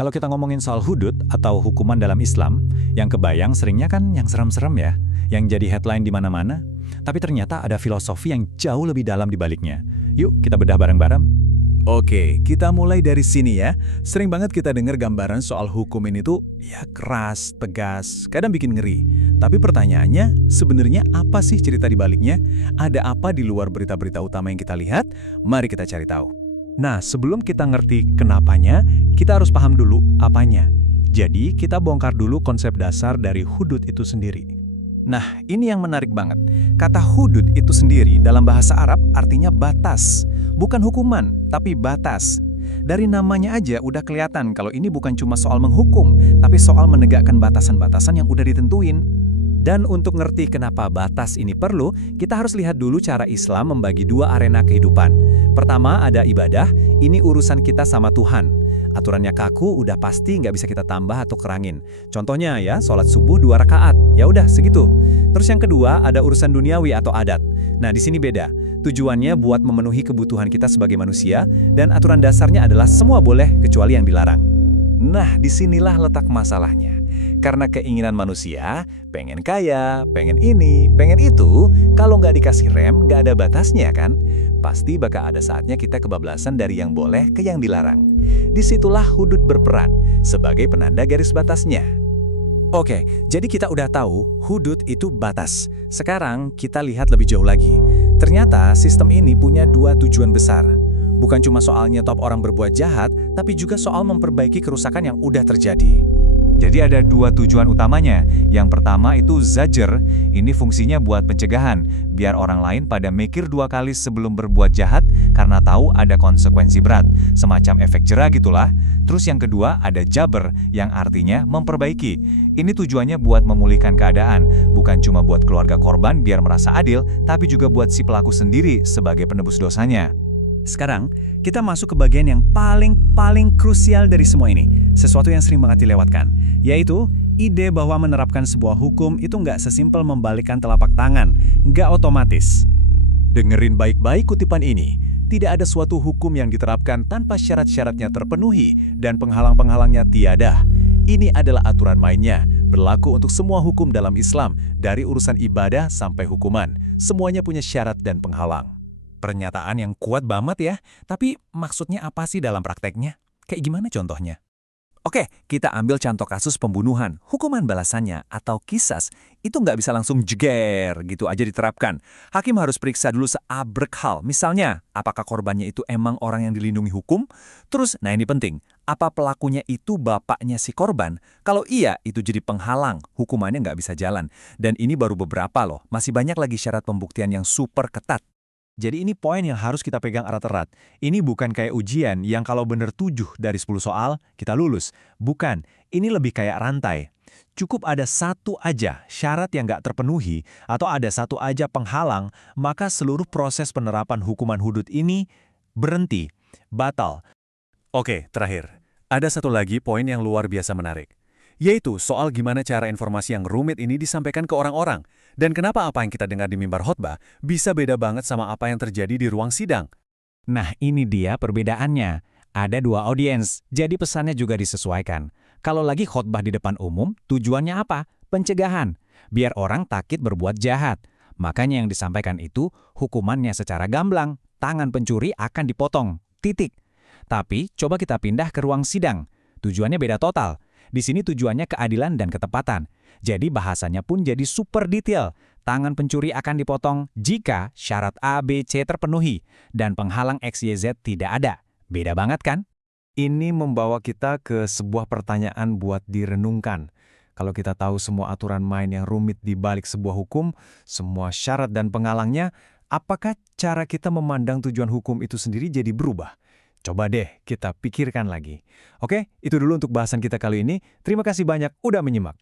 Kalau kita ngomongin soal hudud atau hukuman dalam Islam, yang kebayang seringnya kan yang serem-serem ya, yang jadi headline di mana-mana. Tapi ternyata ada filosofi yang jauh lebih dalam di baliknya. Yuk kita bedah bareng-bareng. Oke, kita mulai dari sini ya. Sering banget kita dengar gambaran soal hukum ini tuh ya keras, tegas, kadang bikin ngeri. Tapi pertanyaannya, sebenarnya apa sih cerita di baliknya? Ada apa di luar berita-berita utama yang kita lihat? Mari kita cari tahu. Nah, sebelum kita ngerti kenapanya, kita harus paham dulu apanya. Jadi, kita bongkar dulu konsep dasar dari hudud itu sendiri. Nah, ini yang menarik banget. Kata hudud itu sendiri dalam bahasa Arab artinya batas. Bukan hukuman, tapi batas. Dari namanya aja udah kelihatan kalau ini bukan cuma soal menghukum, tapi soal menegakkan batasan-batasan yang udah ditentuin. Dan untuk ngerti kenapa batas ini perlu, kita harus lihat dulu cara Islam membagi dua arena kehidupan. Pertama ada ibadah, ini urusan kita sama Tuhan. Aturannya kaku, udah pasti nggak bisa kita tambah atau kerangin. Contohnya ya, sholat subuh 2 rakaat. Ya udah segitu. Terus yang kedua ada urusan duniawi atau adat. Nah di sini beda. Tujuannya buat memenuhi kebutuhan kita sebagai manusia, dan aturan dasarnya adalah semua boleh kecuali yang dilarang. Nah disinilah letak masalahnya. Karena keinginan manusia, pengen kaya, pengen ini, pengen itu, kalau nggak dikasih rem, nggak ada batasnya kan? Pasti bakal ada saatnya kita kebablasan dari yang boleh ke yang dilarang. Disitulah hudud berperan sebagai penanda garis batasnya. Oke, jadi kita udah tahu hudud itu batas. Sekarang kita lihat lebih jauh lagi. Ternyata sistem ini punya dua tujuan besar. Bukan cuma soal nyetop orang berbuat jahat, tapi juga soal memperbaiki kerusakan yang udah terjadi. Jadi ada dua tujuan utamanya. Yang pertama itu zajr, ini fungsinya buat pencegahan, biar orang lain pada mikir 2 kali sebelum berbuat jahat karena tahu ada konsekuensi berat, semacam efek jera gitulah. Terus yang kedua ada jabr, yang artinya memperbaiki. Ini tujuannya buat memulihkan keadaan, bukan cuma buat keluarga korban biar merasa adil, tapi juga buat si pelaku sendiri sebagai penebus dosanya. Sekarang, kita masuk ke bagian yang paling krusial dari semua ini. Sesuatu yang sering banget dilewatkan, yaitu ide bahwa menerapkan sebuah hukum itu nggak sesimpel membalikkan telapak tangan, nggak otomatis. Dengerin baik-baik kutipan ini. Tidak ada suatu hukum yang diterapkan tanpa syarat-syaratnya terpenuhi dan penghalang-penghalangnya tiada. Ini adalah aturan mainnya, berlaku untuk semua hukum dalam Islam, dari urusan ibadah sampai hukuman. Semuanya punya syarat dan penghalang. Pernyataan yang kuat banget ya, tapi maksudnya apa sih dalam prakteknya? Kayak gimana contohnya? Oke, kita ambil contoh kasus pembunuhan. Hukuman balasannya atau qisas itu nggak bisa langsung jeger gitu aja diterapkan. Hakim harus periksa dulu seabrek hal. Misalnya, apakah korbannya itu emang orang yang dilindungi hukum? Terus, nah ini penting, apa pelakunya itu bapaknya si korban? Kalau iya, itu jadi penghalang. Hukumannya nggak bisa jalan. Dan ini baru beberapa loh. Masih banyak lagi syarat pembuktian yang super ketat. Jadi ini poin yang harus kita pegang erat-erat. Ini bukan kayak ujian yang kalau bener 7 dari 10 soal, kita lulus. Bukan, ini lebih kayak rantai. Cukup ada satu aja syarat yang nggak terpenuhi, atau ada satu aja penghalang, maka seluruh proses penerapan hukuman hudud ini berhenti, batal. Oke, terakhir. Ada satu lagi poin yang luar biasa menarik. Yaitu soal gimana cara informasi yang rumit ini disampaikan ke orang-orang. Dan kenapa apa yang kita dengar di mimbar khotbah bisa beda banget sama apa yang terjadi di ruang sidang. Nah ini dia perbedaannya. Ada 2 audiens, jadi pesannya juga disesuaikan. Kalau lagi khotbah di depan umum, tujuannya apa? Pencegahan. Biar orang takut berbuat jahat. Makanya yang disampaikan itu hukumannya secara gamblang. Tangan pencuri akan dipotong. Titik. Tapi coba kita pindah ke ruang sidang. Tujuannya beda total. Di sini tujuannya keadilan dan ketepatan. Jadi bahasanya pun jadi super detail. Tangan pencuri akan dipotong jika syarat A, B, C terpenuhi dan penghalang X, Y, Z tidak ada. Beda banget kan? Ini membawa kita ke sebuah pertanyaan buat direnungkan. Kalau kita tahu semua aturan main yang rumit di balik sebuah hukum, semua syarat dan penghalangnya, apakah cara kita memandang tujuan hukum itu sendiri jadi berubah? Coba deh kita pikirkan lagi. Oke, itu dulu untuk bahasan kita kali ini. Terima kasih banyak udah menyimak.